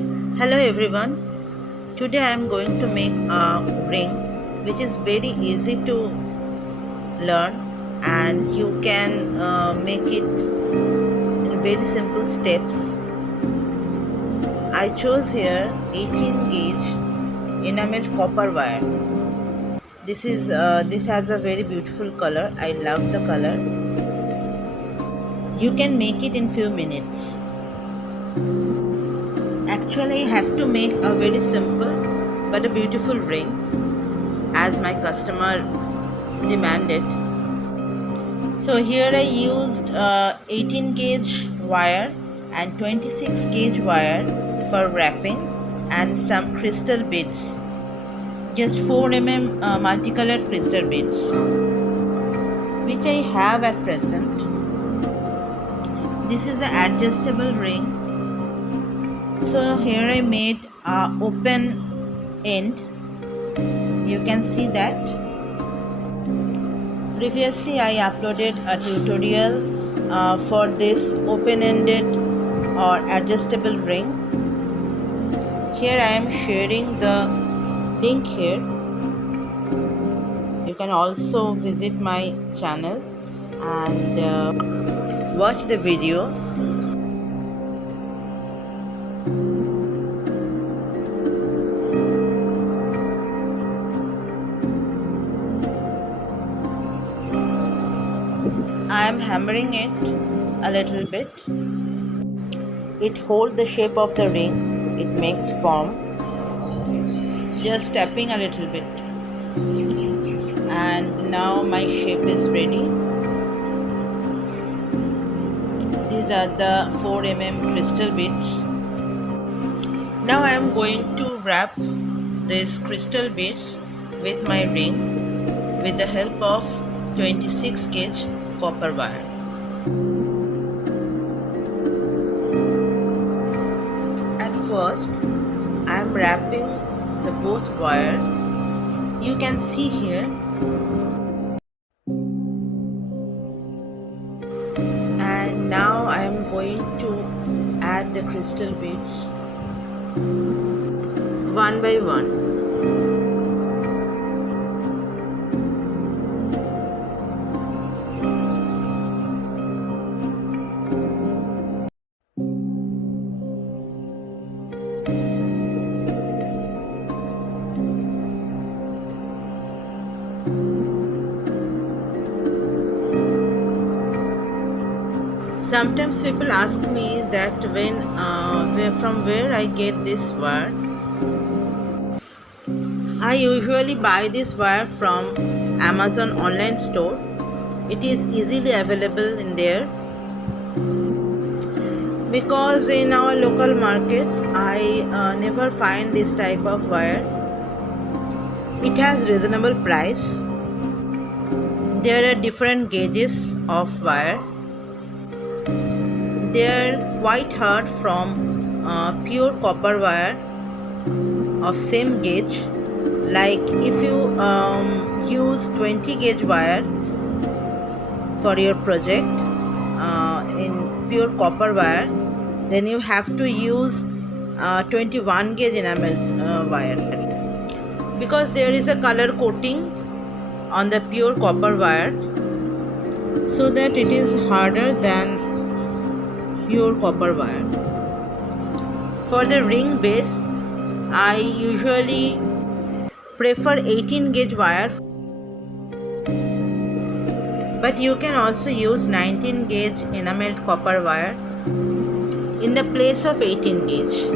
Hello everyone. Today I am going to make a ring which is very easy to learn, and you can make it in very simple steps. I chose here 18 gauge enamel copper wire. This has a very beautiful color. I love the color. You can make it in few minutes. Actually, I have to make a very simple but a beautiful ring as my customer demanded. So here I used 18 gauge wire and 26 gauge wire for wrapping and some crystal beads, just 4 multicolored crystal beads which I have at present. This is the adjustable ring. So here I made a open end. You can see that. Previously I uploaded a tutorial for this open-ended or adjustable ring. Here I am sharing the link here. You can also visit my channel and watch the video. I am hammering it a little bit. It holds the shape of the ring. It makes form. Just tapping a little bit. And now my shape is ready. These are the 4 crystal beads. Now I am going to wrap these crystal beads with my ring with the help of 26 gauge copper wire. At first, I am wrapping the both wire. You can see here, and now I am going to add the crystal beads one by one. Sometimes people ask me that from where I get this wire. I usually buy this wire from Amazon online store. It is easily available in there because in our local markets I never find this type of wire. It has reasonable price. There are different gauges of wire. They are quite hard from pure copper wire of same gauge. Like if you use 20 gauge wire for your project in pure copper wire, then you have to use 21 gauge enamel wire, because there is a color coating on the pure copper wire, so that it is harder than pure copper wire. For the ring base, I usually prefer 18 gauge wire, but you can also use 19 gauge enameled copper wire in the place of 18 gauge.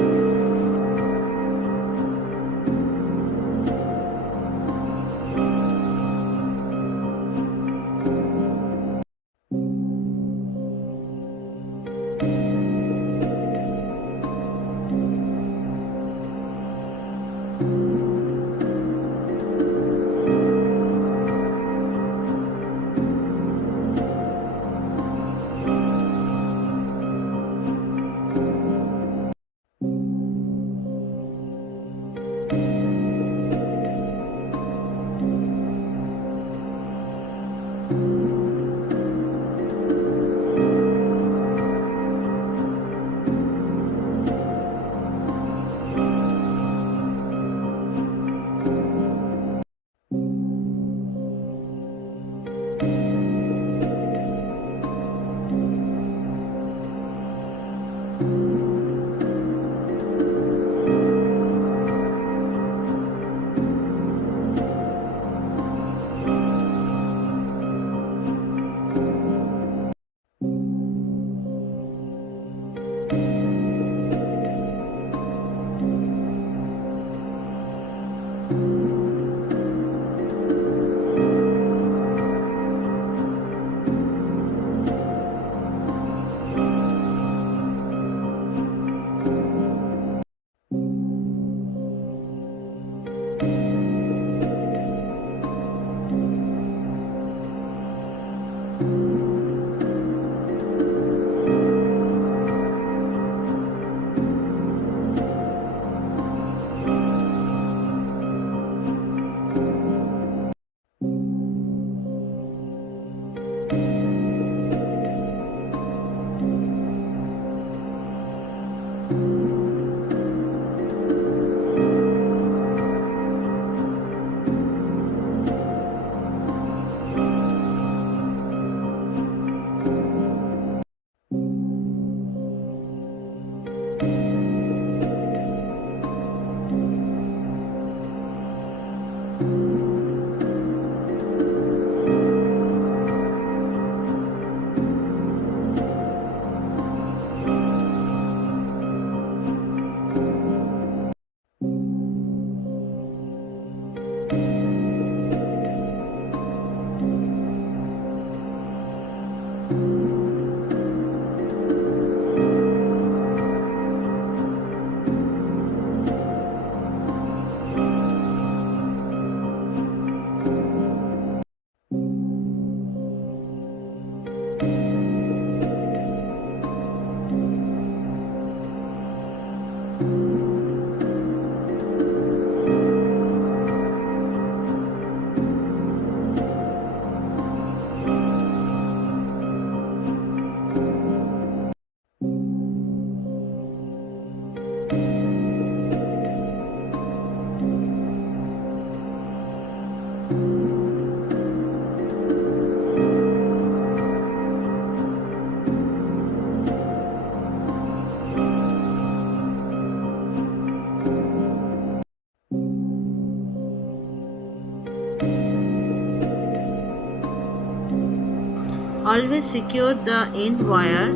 Always secure the end wire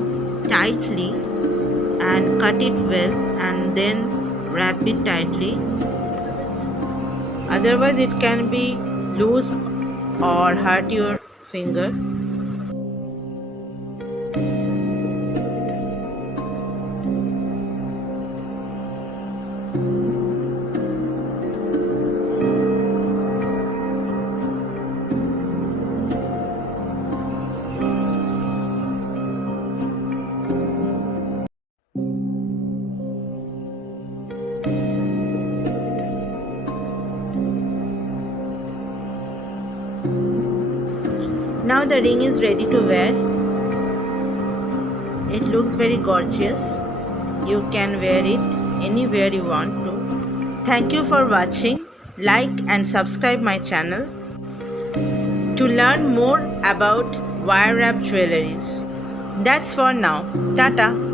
tightly and cut it well and then wrap it tightly. Otherwise it can be loose or hurt your finger. Now the ring is ready to wear. It looks very gorgeous. You can wear it anywhere you want to. Thank you for watching. Like and subscribe my channel to learn more about wire wrap jewelries. That's for now. Tata.